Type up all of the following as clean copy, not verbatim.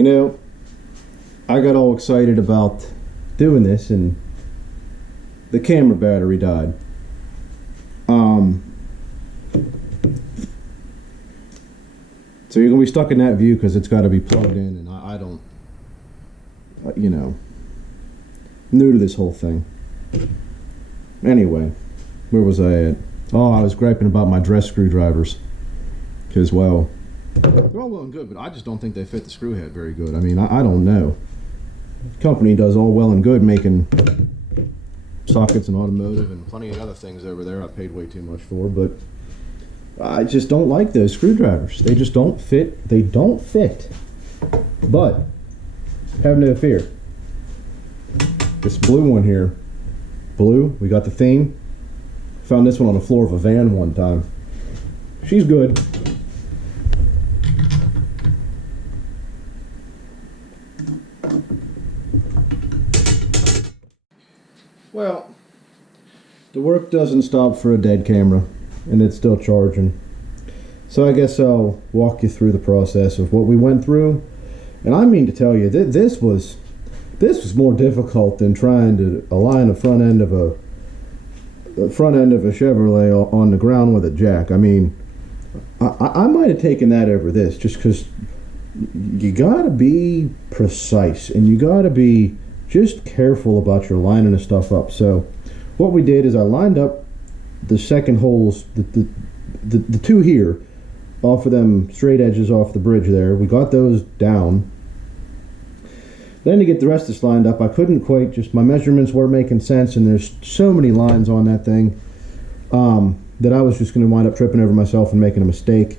You know, I got all excited about doing this and the camera battery died. So you're gonna be stuck in that view because it's got to be plugged in, and I don't, you know, new to this whole thing. Anyway, where was I at? Oh, I was griping about my dress screwdrivers because, well, they're all well and good, but I just don't think they fit the screw head very good. I mean, I don't know. The company does all well and good making sockets and automotive and plenty of other things over there I paid way too much for, but I just don't like those screwdrivers. They just don't fit. They don't fit. But have no fear. This blue one here, blue, we got the theme. Found this one on the floor of a van one time. She's good. Well, the work doesn't stop for a dead camera, and it's still charging. So I guess I'll walk you through the process of what we went through. And I mean to tell you that this was more difficult than trying to align the front end of a Chevrolet on the ground with a jack. I mean, I might have taken that over this, just because you gotta be precise and you gotta be just careful about your lining the stuff up. So what we did is I lined up the second holes, the two here, off of them straight edges off the bridge there. We got those down. Then to get the rest of this lined up, I couldn't quite, just my measurements weren't making sense, and there's so many lines on that thing that I was just going to wind up tripping over myself and making a mistake.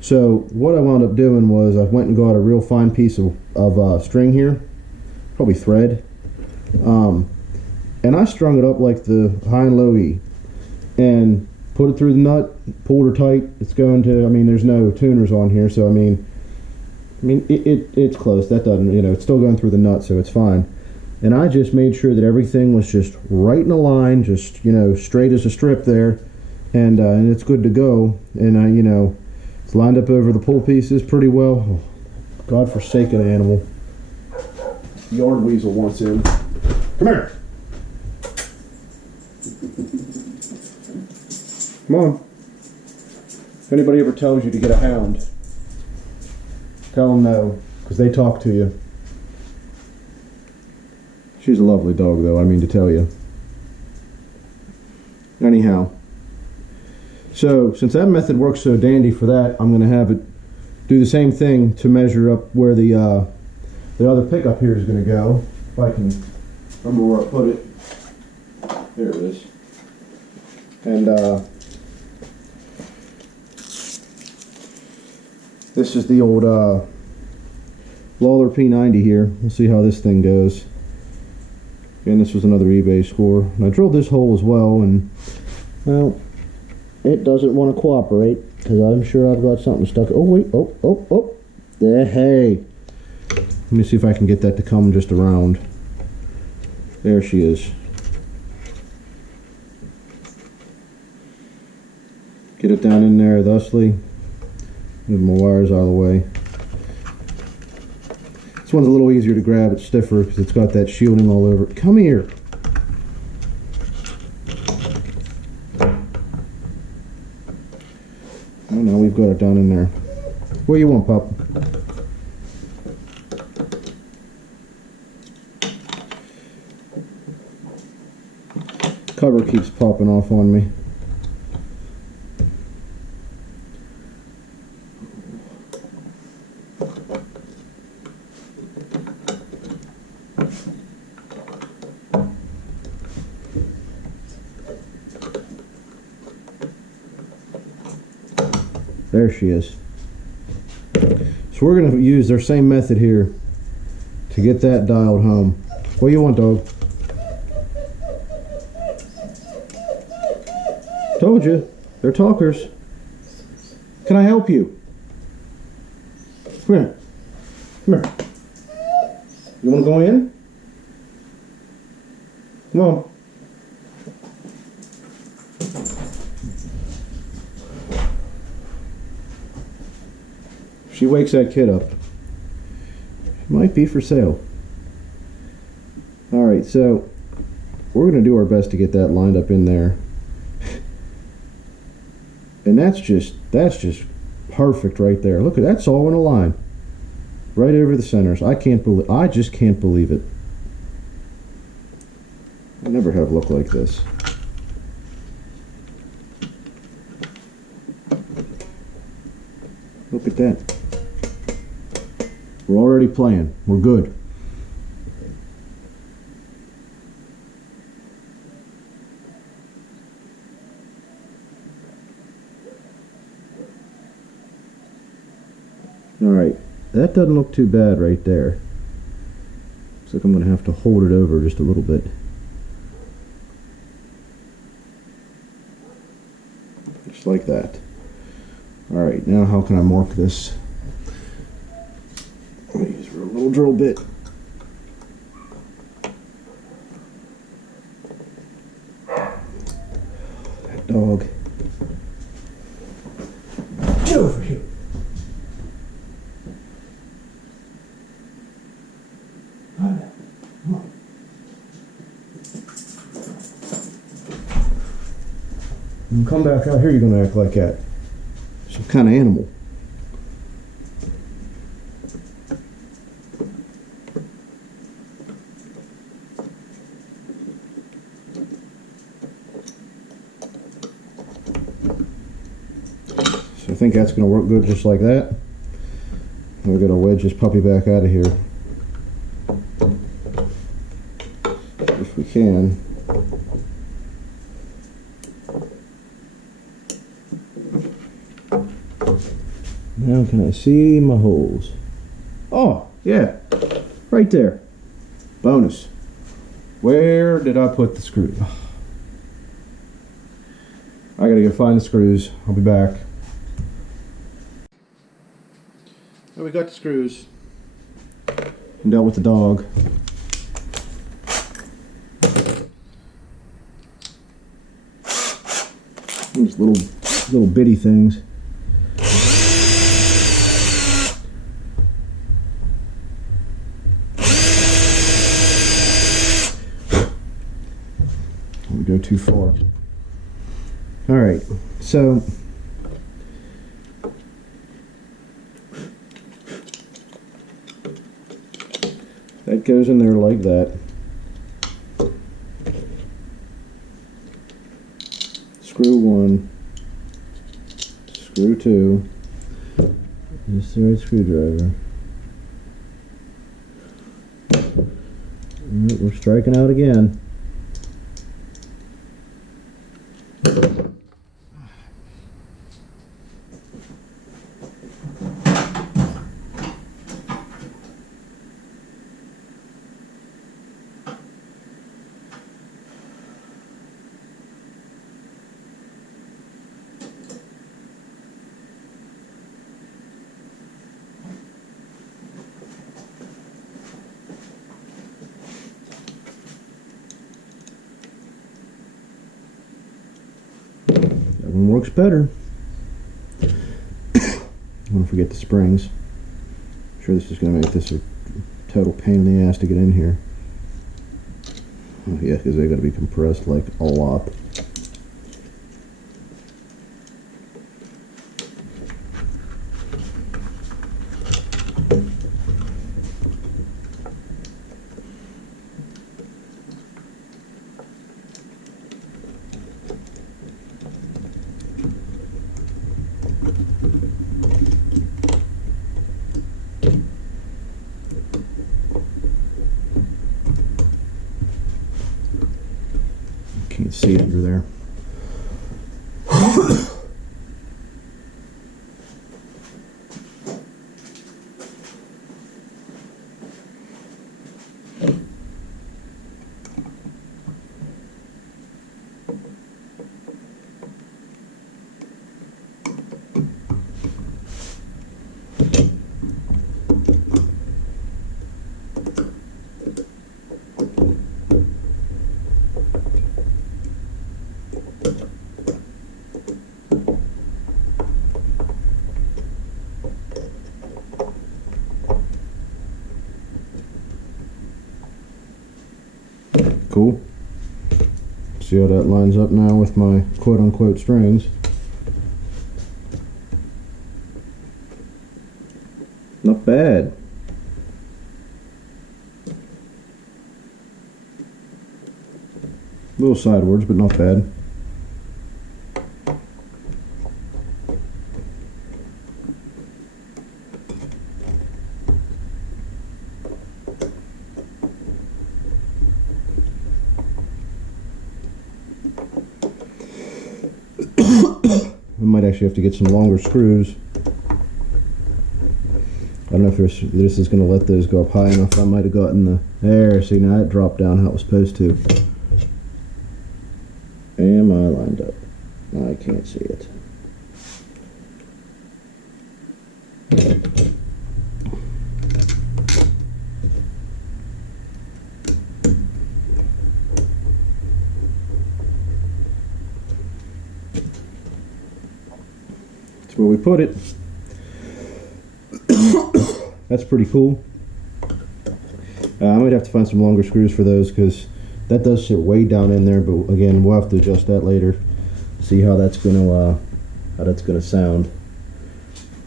So what I wound up doing was I went and got a real fine piece of string here, probably thread, and I strung it up like the high and low E, and put it through the nut, pulled her tight. It's going to, I mean, there's no tuners on here, so I mean it's close. That doesn't, you know, it's still going through the nut, so it's fine. And I just made sure that everything was just right in a line, just, you know, straight as a strip there, and it's good to go. And you know, it's lined up over the pull pieces pretty well. Oh, God-forsaken animal. Yard weasel wants in. Come here. Come on. If anybody ever tells you to get a hound, tell them no, because they talk to you. She's a lovely dog, though, I mean to tell you. Anyhow, so since that method works so dandy for that, I'm going to have it do the same thing to measure up where the other pickup here is going to go. If I can remember where I put it. There it is. And this is the old Lawler P90 here. We'll see how this thing goes. And this was another eBay score. And I drilled this hole as well, and well, it doesn't want to cooperate because I'm sure I've got something stuck. Oh wait, oh. There, hey. Let me see if I can get that to come just around. There she is. Get it down in there thusly. Move my wires out of the way. This one's a little easier to grab. It's stiffer because it's got that shielding all over it. Come here. Oh no, we've got it down in there. What do you want, pup? Cover keeps popping off on me. There she is. So we're going to use their same method here to get that dialed home. What do you want, dog? Told you, they're talkers. Can I help you? Come here. Come here. You want to go in? Come on. She wakes that kid up. Might be for sale. Alright, so we're going to do our best to get that lined up in there. And that's just perfect right there. Look at that's all in a line. Right over the centers. I just can't believe it. I never have look like this. Look at that. We're already playing. We're good. Alright, that doesn't look too bad right there. Looks like I'm going to have to hold it over just a little bit. Just like that. Alright, now how can I mark this? I'm going to use a little drill bit. That dog. Get over here. You come back out here, you're going to act like that. Some kind of animal. So I think that's going to work good just like that. And we're going to wedge this puppy back out of here. If we can. Now can I see my holes? Oh, yeah. Right there. Bonus. Where did I put the screw? I gotta go find the screws. I'll be back. Well, we got the screws. And dealt with the dog. These little bitty things. We go too far. All right, so that goes in there like that. Screw one, screw two, just the right screwdriver. All right, we're striking out again. That one works better. Don't forget the springs. I'm sure this is going to make this a total pain in the ass to get in here. Oh, yeah, because they got to be compressed like a lot. Can't see it under there. cool. See how that lines up now with my quote-unquote strings. Not bad. A little sidewards, but not bad. I might actually have to get some longer screws. I don't know if this is going to let those go up high enough. I might have gotten the... There, see, now it dropped down how it was supposed to. Am I lined up? I can't see it. That's where we put it. That's pretty cool. I might have to find some longer screws for those because that does sit way down in there. But again, we'll have to adjust that later. See how that's gonna sound.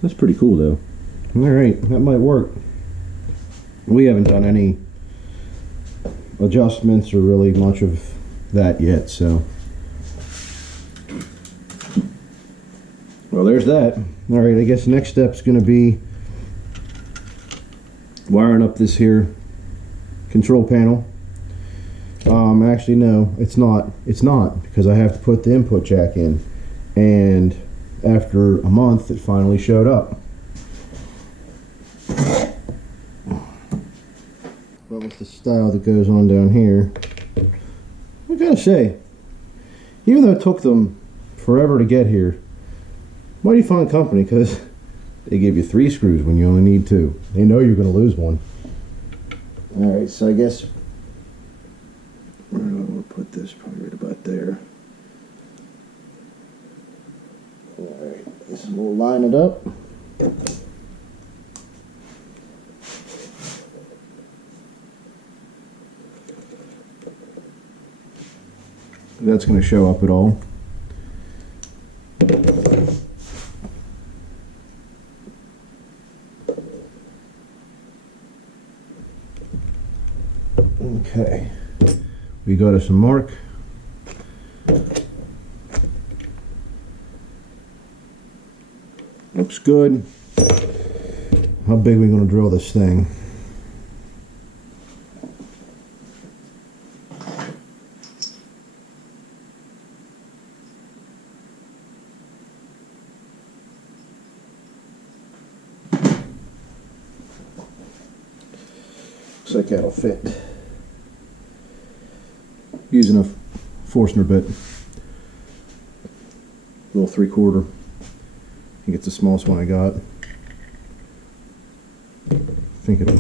That's pretty cool though. All right, that might work. We haven't done any adjustments or really much of that yet, so. Well, there's that. All right, I guess next step's gonna be wiring up this here control panel. Actually no, it's not because I have to put the input jack in, and after a month it finally showed up. But with the style that goes on down here, I gotta say, even though it took them forever to get here, mighty fine company, because they give you 3 screws when you only need 2. They know you're going to lose one. Alright, so I guess where do I want to put this? Probably right about there. Alright, so we'll line it up. That's going to show up at all. Okay, we got us a mark. Looks good. How big are we going to drill this thing? Looks like that'll fit. Using a Forstner bit, little 3/4. I think it's the smallest one I got. I think it'll,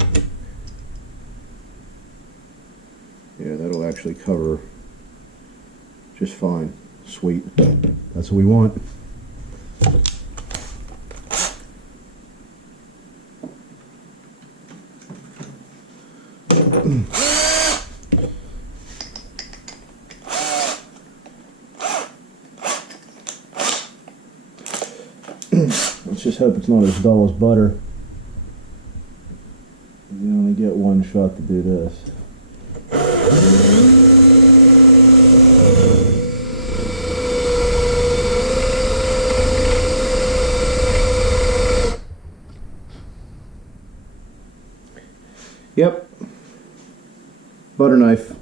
yeah, that'll actually cover just fine. Sweet, that's what we want. Let's just hope it's not as dull as butter. You only get one shot to do this. Yep. Butter knife.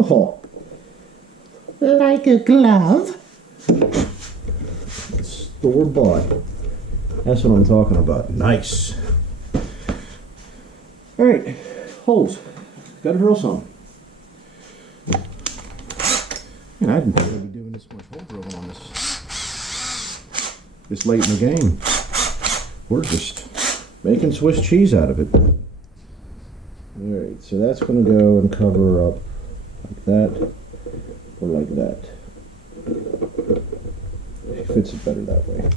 Oh, like a glove. Store bought. That's what I'm talking about. Nice. All right, holes. Got to drill some. Man, I didn't think I'd be doing this much hole drilling on this late in the game. We're just making Swiss cheese out of it. All right, so that's going to go and cover up like that or like that. It fits it better that way.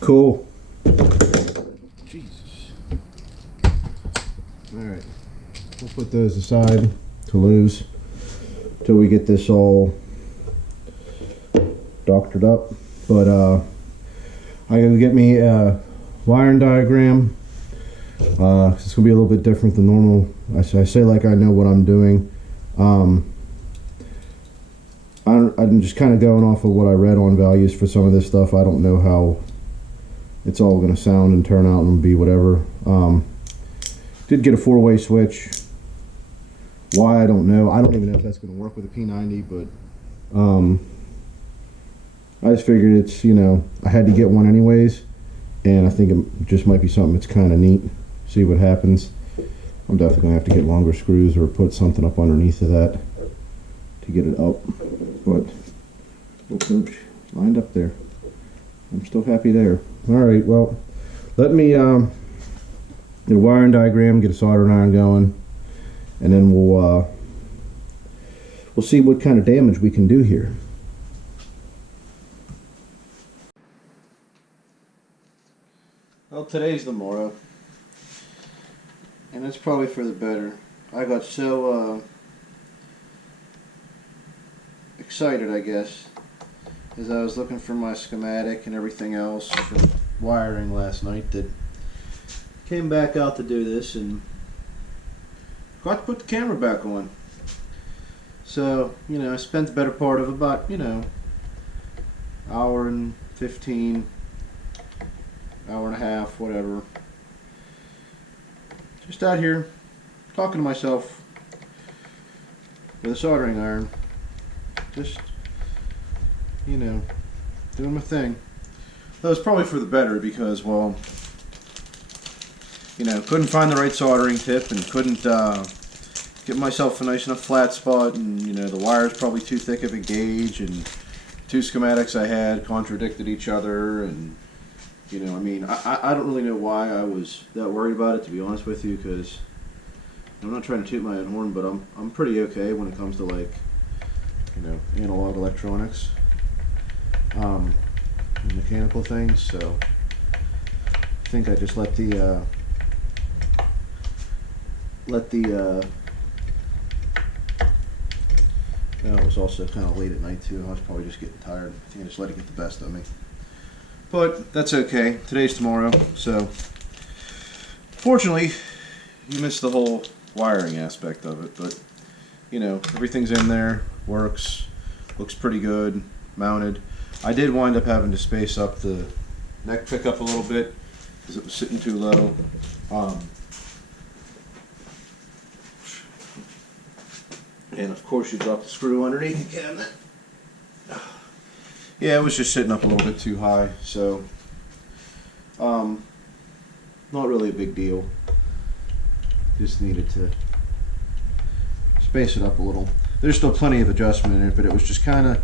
Cool. Jesus. Alright. We'll put those aside to lose till we get this all doctored up. But I gotta get me a wiring diagram. It's gonna be a little bit different than normal. I say like I know what I'm doing. I'm just kind of going off of what I read on values for some of this stuff. I don't know how it's all going to sound and turn out and be whatever. Did get a 4-way switch. Why, I don't know. I don't even know if that's going to work with a P90, but I just figured it's, you know, I had to get one anyways, and I think it just might be something that's kind of neat. See what happens. I'm definitely going to have to get longer screws or put something up underneath of that to get it up. But, oops, lined up there. I'm still happy there. Alright, well, let me get a wiring diagram, get a soldering iron going, and then we'll see what kind of damage we can do here. Well, today's the morrow, and it's probably for the better. I got so excited, I guess, as I was looking for my schematic and everything else for wiring last night, that came back out to do this and got to put the camera back on. So, you know, I spent the better part of about, you know, hour and 15, hour and a half, whatever, just out here talking to myself with a soldering iron, just, you know, doing my thing. That was probably for the better because, well, you know, couldn't find the right soldering tip and couldn't get myself a nice enough flat spot, and, you know, the wire's probably too thick of a gauge, and two schematics I had contradicted each other, and, you know, I mean, I don't really know why I was that worried about it, to be honest with you, because I'm not trying to toot my own horn, but I'm pretty okay when it comes to, like, you know, analog electronics, mechanical things. So I think I just let the it was also kind of late at night too. I was probably just getting tired. I think I just let it get the best of me. But that's okay. Today's tomorrow, so fortunately you missed the whole wiring aspect of it, but you know, everything's in there, works, looks pretty good, mounted. I did wind up having to space up the neck pickup a little bit because it was sitting too low. And of course you drop the screw underneath the cabinet. Yeah, it was just sitting up a little bit too high, so not really a big deal. Just needed to space it up a little. There's still plenty of adjustment in it, but it was just kind of,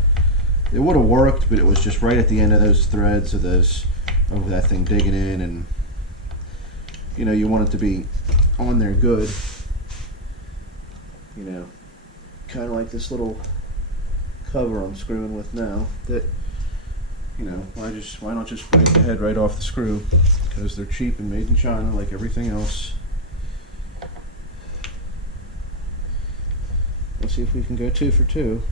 it would have worked, but it was just right at the end of those threads of that thing digging in, and you know, you want it to be on there good. You know, kind of like this little cover I'm screwing with now, that, you know, why not just break the head right off the screw, because they're cheap and made in China like everything else. Let's see if we can go 2 for 2.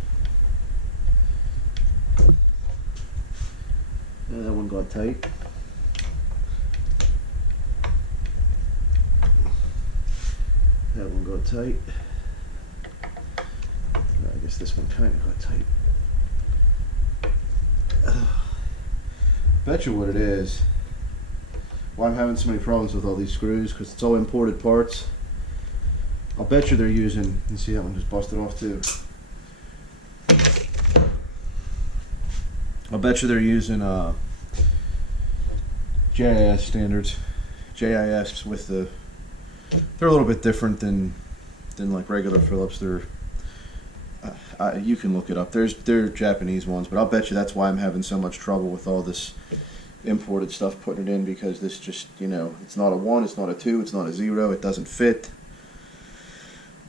That one got tight. That one got tight. No, I guess this one kind of got tight. Bet you what it is. Why I'm having so many problems with all these screws, because it's all imported parts. I'll bet you they're using, you see that one just busted off too. I'll bet you they're using JIS standards. JIS with the, they're a little bit different than like regular Phillips. They're you can look it up. They're Japanese ones, but I'll bet you that's why I'm having so much trouble with all this imported stuff putting it in, because this just, you know, it's not a 1, it's not a 2, it's not a 0, it doesn't fit.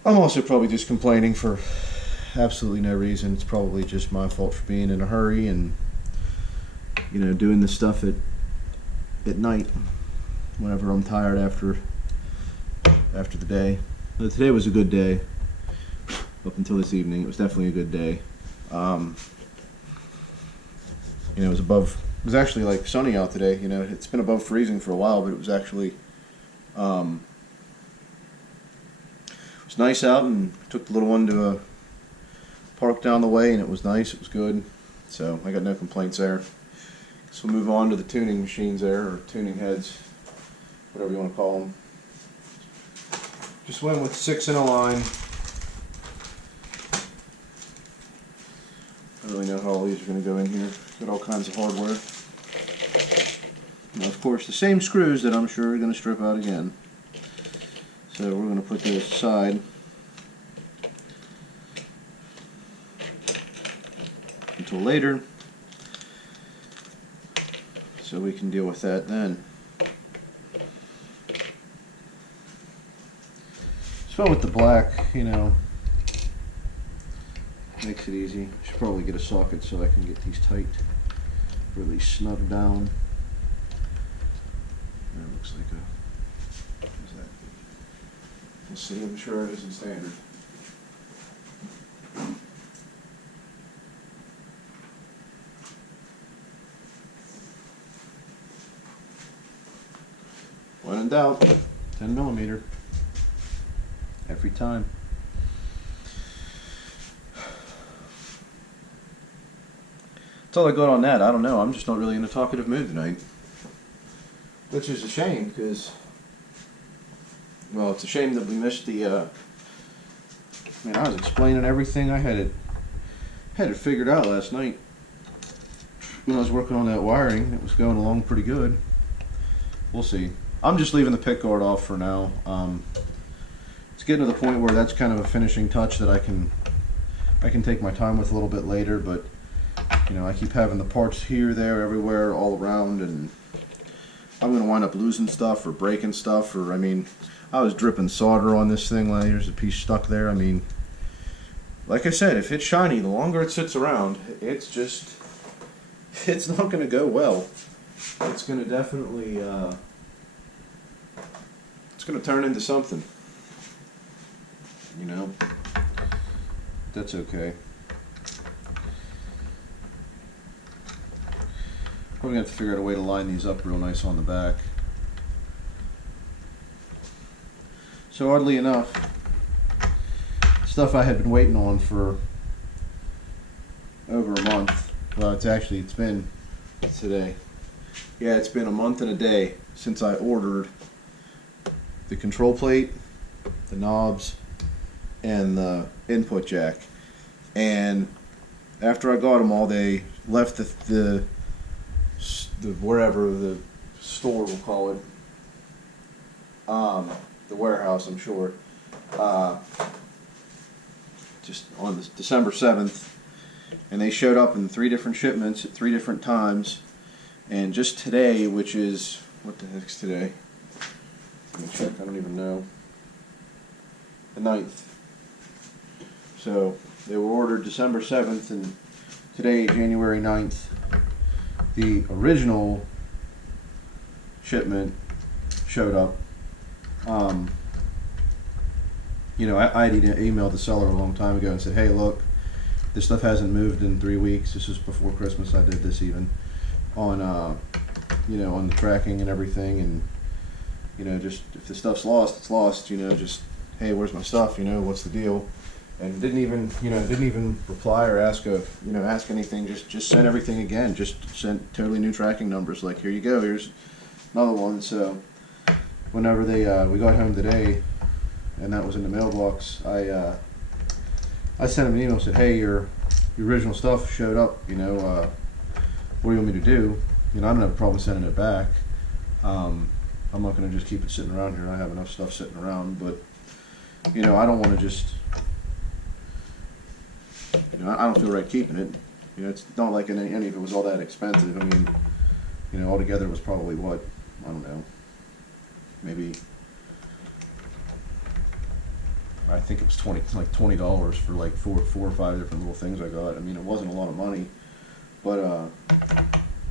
I'm also probably just complaining for absolutely no reason. It's probably just my fault for being in a hurry and, you know, doing this stuff at night whenever I'm tired after the day. But today was a good day. Up until this evening, it was definitely a good day. You know, it was actually like sunny out today. You know, it's been above freezing for a while, but it was actually, it was nice out, and took the little one to a park down the way, and it was nice, it was good. So I got no complaints there. So we'll move on to the tuning machines there, or tuning heads, whatever you want to call them. Just went with 6 in a line. I don't really know how all these are going to go in here. Got all kinds of hardware. Now, of course, the same screws that I'm sure are going to strip out again. So we're going to put those aside until later, so we can deal with that then. Just went with the black, you know. Makes it easy. Should probably get a socket so I can get these tight, really snug down. That looks like a, what is that? We'll see, I'm sure it isn't standard. When in doubt, 10mm. Every time. That's all I got on that. I don't know. I'm just not really in a talkative mood tonight. Which is a shame, because, well, it's a shame that we missed the, I was explaining everything. I had it figured out last night when I was working on that wiring. It was going along pretty good. We'll see. I'm just leaving the pick guard off for now. It's getting to the point where that's kind of a finishing touch that I can take my time with a little bit later, but you know, I keep having the parts here, there, everywhere, all around, and I'm going to wind up losing stuff or breaking stuff, or, I mean, I was dripping solder on this thing. There's a piece stuck there. I mean, like I said, if it's shiny, the longer it sits around, it's not going to go well. It's going to definitely, it's going to turn into something. You know, that's okay. Probably going to have to figure out a way to line these up real nice on the back. So oddly enough, stuff I had been waiting on for over a month. Well, it's been today. Yeah, it's been a month and a day since I ordered the control plate, the knobs, and the input jack. And after I got them all, they left the wherever the store, we'll call it, the warehouse, I'm sure, just on December 7th, and they showed up in 3 different shipments at 3 different times. And just today, which is, what the heck's today? Let me check, I don't even know. The 9th. So they were ordered December 7th, and today, January 9th, the original shipment showed up. You know, I had emailed the seller a long time ago and said, hey, look, this stuff hasn't moved in 3 weeks. This was before Christmas. I did this even on, you know, on the tracking and everything. And, you know, just if the stuff's lost, it's lost. You know, just hey, where's my stuff? You know, what's the deal? And didn't even reply or ask anything. Just sent everything again. Just sent totally new tracking numbers. Like, here you go. Here's another one. So whenever we got home today, and that was in the mailbox, I sent him an email, said, hey, your original stuff showed up. You know, what do you want me to do? You know, I don't have a problem sending it back. I'm not going to just keep it sitting around here. I have enough stuff sitting around, but you know, I don't want to just. You know, I don't feel right keeping it. You know, it's not like any of it was all that expensive. I mean, you know, altogether it was probably what, I don't know, maybe, I think it was $20 for like four or five different little things I got. I mean, it wasn't a lot of money, but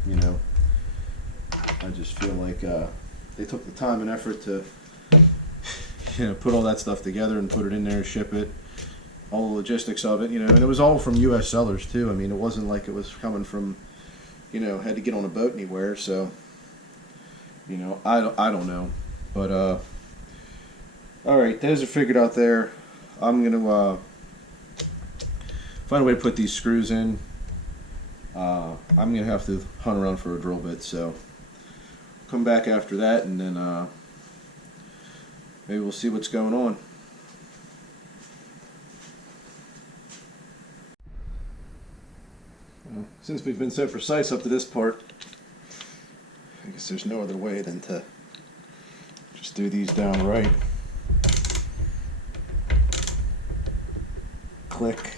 you know, I just feel like they took the time and effort to, you know, put all that stuff together and put it in there, ship it. All the logistics of it, you know, and it was all from U.S. sellers too. I mean, it wasn't like it was coming from, you know, had to get on a boat anywhere. So, you know, I don't know, but all right, those are figured out there. I'm gonna find a way to put these screws in. I'm gonna have to hunt around for a drill bit, so come back after that, and then maybe we'll see what's going on. Since we've been so precise up to this part, I guess there's no other way than to just do these down right. Click.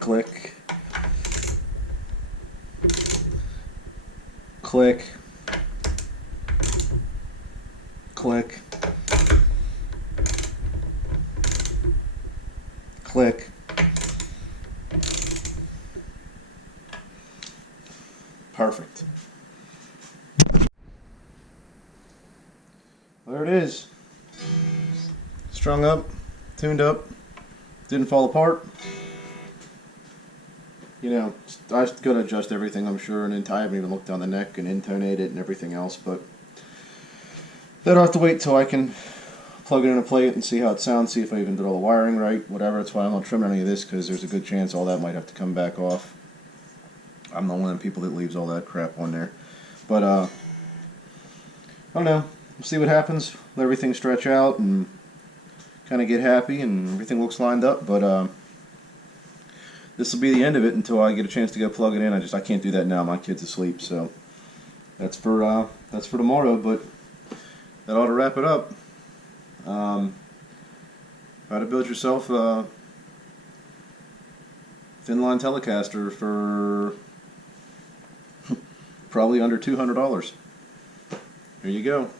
Click. Click. Click. Click. Perfect. There it is. Strung up, tuned up, didn't fall apart. You know, I was going to adjust everything, I'm sure, and I haven't even looked down the neck and intonate it and everything else, but that'll have to wait till I can plug it in a plate and see how it sounds, see if I even did all the wiring right, whatever. That's why I'm not trimming any of this, because there's a good chance all that might have to come back off. I'm not one of the people that leaves all that crap on there. But, I don't know. We'll see what happens. Let everything stretch out and kind of get happy and everything looks lined up. But, this will be the end of it until I get a chance to go plug it in. I can't do that now. My kid's asleep. So, that's for tomorrow. But that ought to wrap it up. How to build yourself a Thinline Telecaster for probably under $200. There you go.